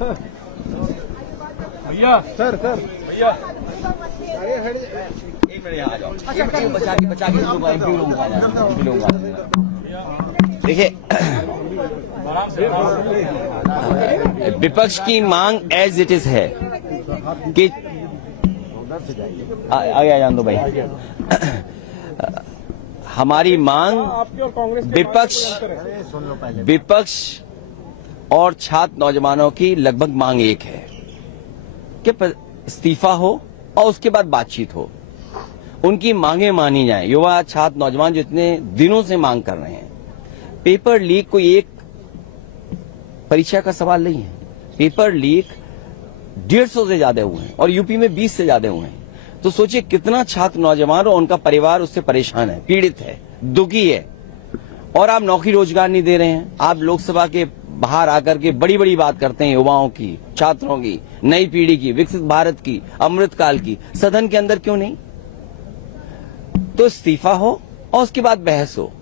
भैया सर भैया एक मिनट यहाँ आ जाओ, बचा के एमपी लोगों का देखिए, विपक्ष की मांग एज इट इज है कि आगे आ जान दो भाई। हमारी मांग विपक्ष और छात्र नौजवानों की लगभग मांग एक है कि इस्तीफा हो और उसके बाद बातचीत हो, उनकी मांगे मानी जाएं। युवा छात्र नौजवान जो इतने दिनों से मांग कर रहे हैं, पेपर लीक कोई एक परीक्षा का सवाल नहीं है। पेपर लीक 150 से ज्यादा हुए हैं और यूपी में 20 से ज्यादा हुए हैं। तो सोचिए कितना छात्र नौजवान और उनका परिवार उससे परेशान है, पीड़ित है, दुखी है। और आप नौकरी रोजगार नहीं दे रहे हैं। आप लोकसभा के बाहर आकर के बड़ी बड़ी बात करते हैं युवाओं की, छात्रों की, नई पीढ़ी की, विकसित भारत की, अमृतकाल की। सदन के अंदर क्यों नहीं? तो इस्तीफा हो और उसके बाद बहस हो।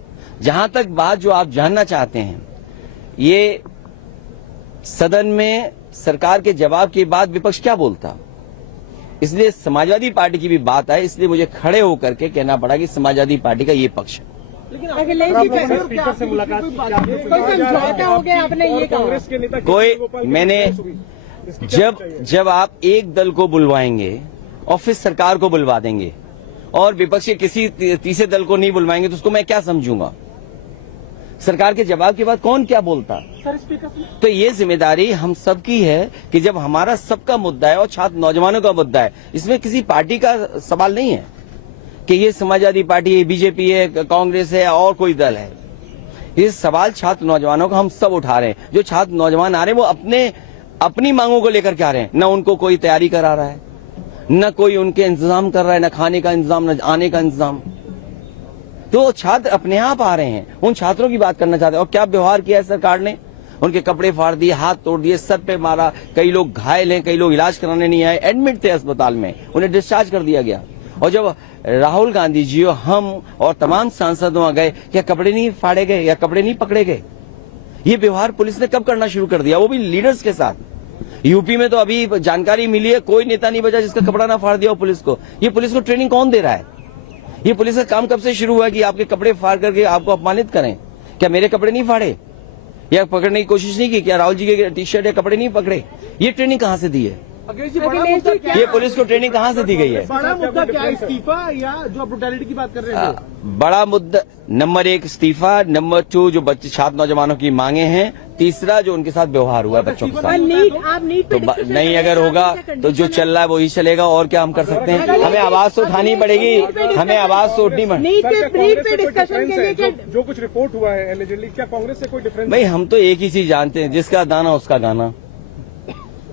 जहां तक बात जो आप जानना चाहते हैं, ये सदन में सरकार के जवाब के बाद विपक्ष क्या बोलता, इसलिए समाजवादी पार्टी की भी बात है, इसलिए मुझे खड़े होकर के कहना पड़ा कि समाजवादी पार्टी का ये पक्ष है। लेकिन स्पीकर से मुलाकात हो गया आपने, ये कांग्रेस के नेता कोई मैंने जब आप एक दल को बुलवाएंगे और फिर सरकार को बुलवा देंगे और विपक्ष के किसी तीसरे दल को नहीं बुलवाएंगे तो उसको मैं क्या समझूंगा? सरकार के जवाब के बाद कौन क्या बोलता? तो ये जिम्मेदारी हम सबकी है कि जब हमारा सबका मुद्दा है और छात्र नौजवानों का मुद्दा है, इसमें किसी पार्टी का सवाल नहीं है कि ये समाजवादी पार्टी है, बीजेपी है, कांग्रेस है और कोई दल है। ये सवाल छात्र नौजवानों का हम सब उठा रहे हैं। जो छात्र नौजवान आ रहे हैं वो अपनी मांगों को लेकर के आ रहे हैं। न उनको कोई तैयारी करा रहा है, न कोई उनके इंतजाम कर रहा है, न खाने का इंतजाम, न आने का इंतजाम। तो छात्र अपने आप आ रहे हैं। उन छात्रों की बात करना चाहते हैं। और क्या व्यवहार किया है सरकार ने? उनके कपड़े फाड़ दिए, हाथ तोड़ दिए, सर पे मारा, कई लोग घायल हैं, कई लोग इलाज कराने नहीं आए, एडमिट थे अस्पताल में, उन्हें डिस्चार्ज कर दिया गया। और जब राहुल गांधी जी और हम और तमाम सांसद वहां गए, क्या कपड़े नहीं फाड़े गए या कपड़े नहीं पकड़े गए? ये व्यवहार पुलिस ने कब करना शुरू कर दिया, वो भी लीडर्स के साथ? यूपी में तो अभी जानकारी मिली है, कोई नेता नहीं बचा जिसका कपड़ा ना फाड़ दिया हो पुलिस को। ये पुलिस को ट्रेनिंग कौन दे रहा है? ये पुलिस का काम कब से शुरू हुआ कि आपके कपड़े फाड़ करके आपको अपमानित करें? क्या मेरे कपड़े नहीं फाड़े या पकड़ने की कोशिश नहीं की? क्या राहुल जी के टी शर्ट या कपड़े नहीं पकड़े? ये ट्रेनिंग कहाँ से दी है? ये पुलिस को ट्रेनिंग कहाँ से दी गई है? बड़ा मुद्दा क्या है, इस्तीफा या जो ब्रुटैलिटी की बात कर रहे हैं? बड़ा मुद्दा नंबर 1 इस्तीफा, नंबर 2 जो बच्चे छात्र नौजवानों की मांगे हैं, तीसरा जो उनके साथ व्यवहार हुआ है बच्चों के साथ। तो नहीं अगर होगा तो जो चल रहा है वही चलेगा। और क्या हम कर सकते हैं? हमें आवाज तो उठानी पड़ेगी, हमें आवाज तो उठनी पड़ेगी। जो कुछ रिपोर्ट हुआ है एलिजेंटली, क्या कांग्रेस से कोई डिफरेंस? भाई हम तो एक ही चीज जानते हैं, जिसका दाना उसका गाना,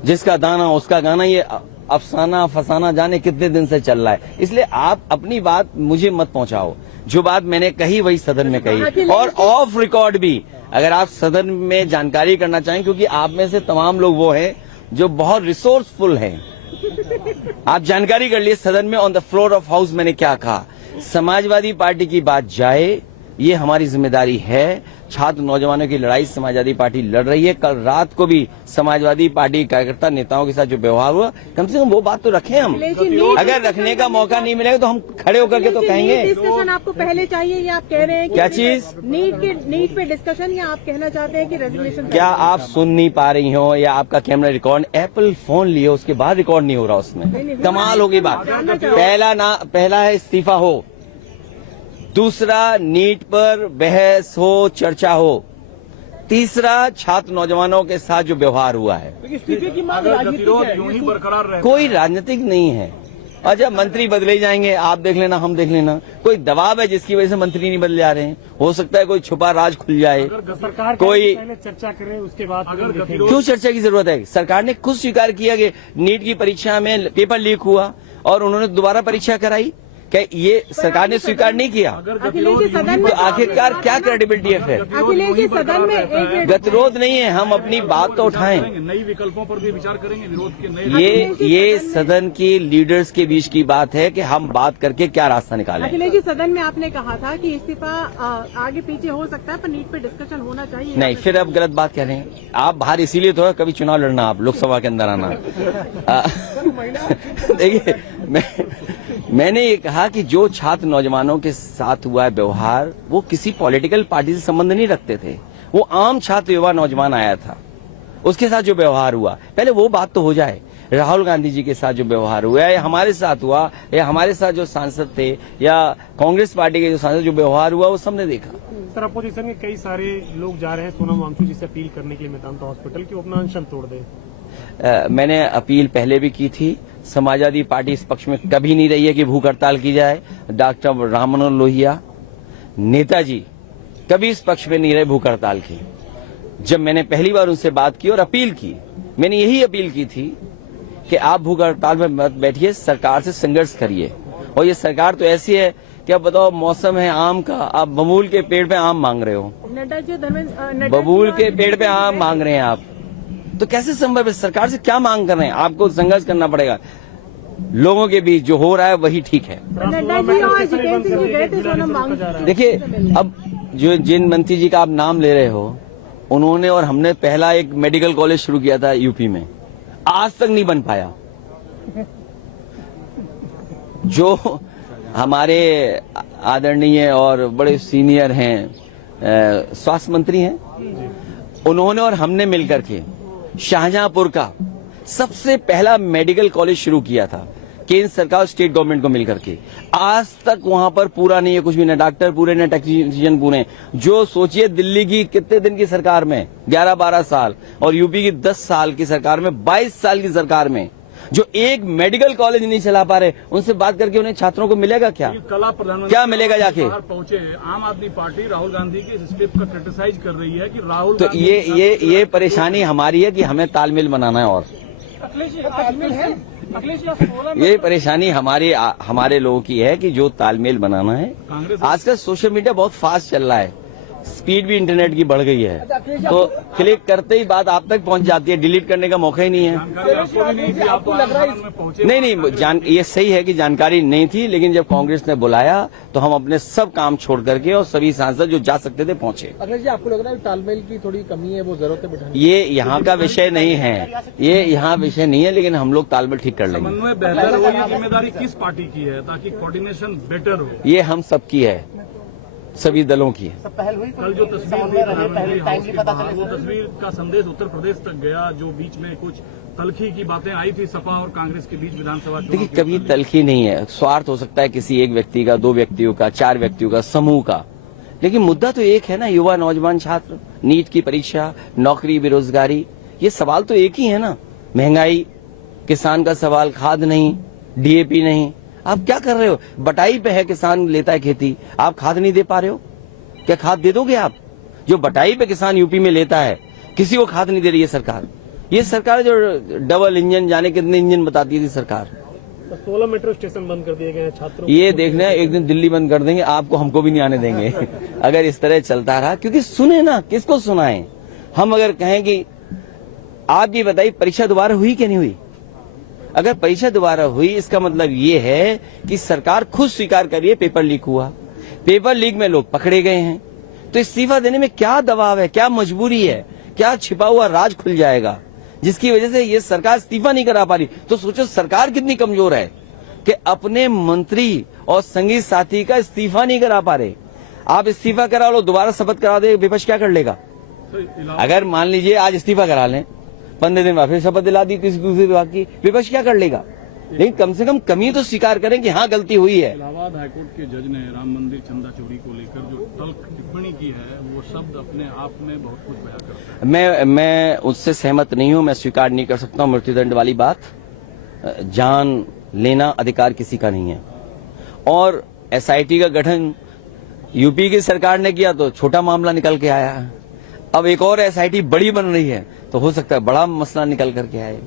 जिसका दाना उसका गाना। ये अफसाना फसाना जाने कितने दिन से चल रहा है। इसलिए आप अपनी बात मुझे मत पहुंचाओ। जो बात मैंने कही वही सदन में कही, और ऑफ रिकॉर्ड भी अगर आप सदन में जानकारी करना चाहें, क्योंकि आप में से तमाम लोग वो हैं जो बहुत रिसोर्सफुल हैं। आप जानकारी कर लिए सदन में on the floor of house मैंने क्या कहा। समाजवादी पार्टी की बात जाए, ये हमारी जिम्मेदारी है। छात्र नौजवानों की लड़ाई समाजवादी पार्टी लड़ रही है। कल रात को भी समाजवादी पार्टी कार्यकर्ता नेताओं के साथ जो व्यवहार हुआ, कम से कम वो बात तो रखें हम। अगर रखने का मौका नहीं मिलेगा तो हम खड़े होकर के तो कहेंगे। डिस्कशन आपको पहले चाहिए या आप कह रहे हैं क्या चीज? नीट पे डिस्कशन, या आप कहना चाहते हैं कि रेजोल्यूशन? क्या आप सुन नहीं पा रही हो या आपका कैमरा रिकॉर्ड? एप्पल फोन लिए उसके बाद रिकॉर्ड नहीं हो रहा उसमें? कमाल होगी बात। पहला है इस्तीफा हो, दूसरा नीट पर बहस हो, चर्चा हो, तीसरा छात्र नौजवानों के साथ जो व्यवहार हुआ है। इस्तीफे की मांग यूं ही बरकरार रहे, कोई राजनीतिक नहीं है। और जब मंत्री बदले जाएंगे, आप देख लेना, हम देख लेना, कोई दबाव है जिसकी वजह से मंत्री नहीं बदले जा रहे हैं। हो सकता है कोई छुपा राज खुल जाए। सरकार कोई पहले चर्चा करे, उसके बाद क्यों चर्चा की जरूरत है? सरकार ने खुद स्वीकार किया कि नीट की परीक्षा में पेपर लीक हुआ और उन्होंने दोबारा परीक्षा कराई। क्या ये सरकार ने स्वीकार नहीं किया? अखिलेश जी सदन में तो आखिरकार क्या क्रेडिबिलिटी है फिर? अखिलेश जी सदन में एक गतिरोध नहीं है, हम अपनी बात तो उठाएं। नई विकल्पों पर भी विचार करेंगे, विरोध के नए। ये सदन के लीडर्स के बीच की बात है कि हम बात करके क्या रास्ता निकालें। अखिलेश जी सदन में आपने कहा था कि इस्तीफा आगे पीछे हो सकता है पर नीट पे डिस्कशन होना चाहिए। नहीं, फिर अब गलत बात कह रहे हैं आप। बाहर इसीलिए तो है कभी चुनाव लड़ना, आप लोकसभा के अंदर आना। देखिए, मैंने ये कहा कि जो छात्र नौजवानों के साथ हुआ है व्यवहार, वो किसी पॉलिटिकल पार्टी से संबंध नहीं रखते थे। वो आम छात्र युवा नौजवान आया था, उसके साथ जो व्यवहार हुआ, पहले वो बात तो हो जाए। राहुल गांधी जी के साथ जो व्यवहार हुआ या हमारे साथ हुआ या हमारे साथ जो सांसद थे या कांग्रेस पार्टी के जो सांसद जो व्यवहार हुआ, वो सबने देखा। सर, अपोजिशन के कई सारे लोग जा रहे हैं सोनम वांगचुक जी से अपील करने के लिए मेदांता हॉस्पिटल की अपना अनशन तोड़ दे। मैंने अपील पहले भी की थी। समाजवादी पार्टी इस पक्ष में कभी नहीं रही है कि भूख हड़ताल की जाए। डॉक्टर राम मनोहर लोहिया, नेताजी कभी इस पक्ष में नहीं रहे भूख हड़ताल की। जब मैंने पहली बार उनसे बात की और अपील की, मैंने यही अपील की थी कि आप भूख हड़ताल में मत बैठिए, सरकार से संघर्ष करिए। और ये सरकार तो ऐसी है कि अब बताओ, मौसम है आम का, आप बबूल के पेड़ पे आम मांग रहे हो। नड्डा जी धर्मेंद्र बबूल के पेड़ पे आम मांग रहे हैं आप, तो कैसे संभव है? सरकार से क्या मांग कर रहे हैं? आपको संघर्ष करना पड़ेगा। लोगों के बीच जो हो रहा है वही ठीक है। नड्डा जी और जितेंद्र सिंह जी गए थे सोनम वांगचुक। देखिए, अब जो जिन मंत्री जी का आप नाम ले रहे हो, उन्होंने और हमने पहला एक मेडिकल कॉलेज शुरू किया था यूपी में, आज तक नहीं बन पाया। जो हमारे आदरणीय और बड़े सीनियर हैं, स्वास्थ्य मंत्री हैं, उन्होंने और हमने मिलकर के शाहजहांपुर का सबसे पहला मेडिकल कॉलेज शुरू किया था, केंद्र सरकार और स्टेट गवर्नमेंट को मिलकर के। आज तक वहां पर पूरा नहीं है कुछ भी, न डॉक्टर पूरे न टेक्नीशियन पूरे। जो सोचिए, दिल्ली की कितने दिन की सरकार में 11-12 साल और यूपी की 10 साल की सरकार में, 22 साल की सरकार में जो एक मेडिकल कॉलेज नहीं चला पा रहे, उनसे बात करके उन्हें छात्रों को मिलेगा क्या? कला प्रधानमंत्री क्या मिलेगा जाके? पहुंचे आम आदमी पार्टी राहुल गांधी की इस स्टेप का क्रिटिसाइज कर रही है कि राहुल तो ये परेशानी हमारी है कि हमें तालमेल बनाना है। और ये परेशानी हमारे लोगों की है कि जो तालमेल बनाना है। आजकल सोशल मीडिया बहुत फास्ट चल रहा है, स्पीड भी इंटरनेट की बढ़ गई है, तो क्लिक करते ही बात आप तक पहुंच जाती है, डिलीट करने का मौका ही नहीं है। नहीं, ये सही है कि जानकारी नहीं थी, लेकिन जब कांग्रेस ने बुलाया तो हम अपने सब काम छोड़ करके और सभी सांसद जो जा सकते थे पहुंचे। अखिलेश जी, आपको लग रहा है तालमेल की थोड़ी कमी है, वो जरूरत है? ये यहाँ का विषय नहीं है, ये यहाँ विषय नहीं है, लेकिन हम लोग तालमेल ठीक कर लेंगे। समन्वय बेहतर हो, ये जिम्मेदारी किस पार्टी की है ताकि कोऑर्डिनेशन बेटर हो? ये हम सबकी है, सभी दलों की है। कल जो तस्वीर वो तस्वीर का संदेश उत्तर प्रदेश तक गया, जो बीच में कुछ तलखी की बातें आई थी सपा और कांग्रेस के बीच विधानसभा चुनाव। देखिए, कभी तलखी नहीं है, स्वार्थ हो सकता है किसी एक व्यक्ति का, 2 व्यक्तियों का, 4 व्यक्तियों का, समूह का, लेकिन मुद्दा तो एक है ना। युवा नौजवान छात्र, नीट की परीक्षा, नौकरी, बेरोजगारी, ये सवाल तो एक ही है ना। महंगाई, किसान का सवाल, खाद नहीं, डीएपी नहीं। आप क्या कर रहे हो? बटाई पे है, किसान लेता है खेती, आप खाद नहीं दे पा रहे हो। क्या खाद दे दोगे आप? जो बटाई पे किसान यूपी में लेता है, किसी को खाद नहीं दे रही है सरकार। ये सरकार जो डबल इंजन, जाने कितने इंजन बताती थी सरकार। 16 मेट्रो स्टेशन बंद कर दिए गए हैं छात्रों। ये देखना, एक दिन दिल्ली बंद कर देंगे, आपको हमको भी नहीं आने देंगे अगर इस तरह चलता रहा। क्योंकि सुने ना, किसको सुनाएं हम? अगर कहें कि आप ये बताइए परीक्षा दोबारा हुई कि नहीं हुई? अगर परीक्षा दोबारा हुई, इसका मतलब ये है कि सरकार खुद स्वीकार करिए पेपर लीक हुआ, पेपर लीक में लोग पकड़े गए हैं। तो इस्तीफा देने में क्या दबाव है, क्या मजबूरी है, क्या छिपा हुआ राज खुल जाएगा जिसकी वजह से ये सरकार इस्तीफा नहीं करा पा रही? तो सोचो सरकार कितनी कमजोर है कि अपने मंत्री और संगी साथी का इस्तीफा नहीं करा पा रहे। आप इस्तीफा करा लो, दोबारा शपथ करा दे, विपक्ष क्या कर लेगा? अगर मान लीजिए आज इस्तीफा करा लें, 15 दिन बाद फिर शपथ दिला दी किसी दूसरे विभाग की, विपक्ष क्या कर लेगा? लेकिन कम से कम कमी तो स्वीकार करें कि हाँ गलती हुई है। इलाहाबाद हाईकोर्ट के जज ने राम मंदिर चंदा चोरी को लेकर जो तल्ख टिप्पणी की है, वो शब्द अपने आप में बहुत कुछ बयां करता है। मैं उससे सहमत नहीं हूं, मैं स्वीकार नहीं कर सकता हूं मृत्युदंड वाली बात। जान लेना अधिकार किसी का नहीं है। और एसआईटी का गठन यूपी की सरकार ने किया तो छोटा मामला निकल के आया। अब एक और एसआईटी बड़ी बन रही है तो हो सकता है बड़ा मसला निकल करके आए।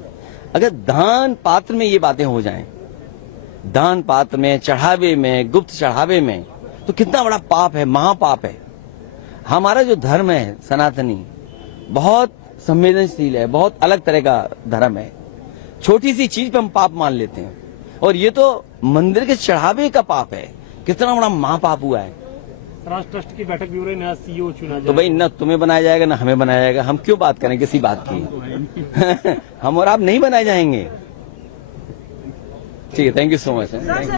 अगर दान पात्र में ये बातें हो जाएं, दान पात्र में, चढ़ावे में, गुप्त चढ़ावे में, तो कितना बड़ा पाप है, महापाप है। हमारा जो धर्म है सनातनी बहुत संवेदनशील है, बहुत अलग तरह का धर्म है। छोटी सी चीज पे हम पाप मान लेते हैं, और ये तो मंदिर के चढ़ावे का पाप है। कितना बड़ा महापाप हुआ है। राष्ट्र ट्रस्ट की बैठक भी हो रही, नया सीईओ चुना तो भाई न तुम्हें बनाया जाएगा न हमें बनाया जाएगा, हम क्यों बात करें किसी बात की हम और आप नहीं बनाए जाएंगे। ठीक है, थैंक यू सो मच।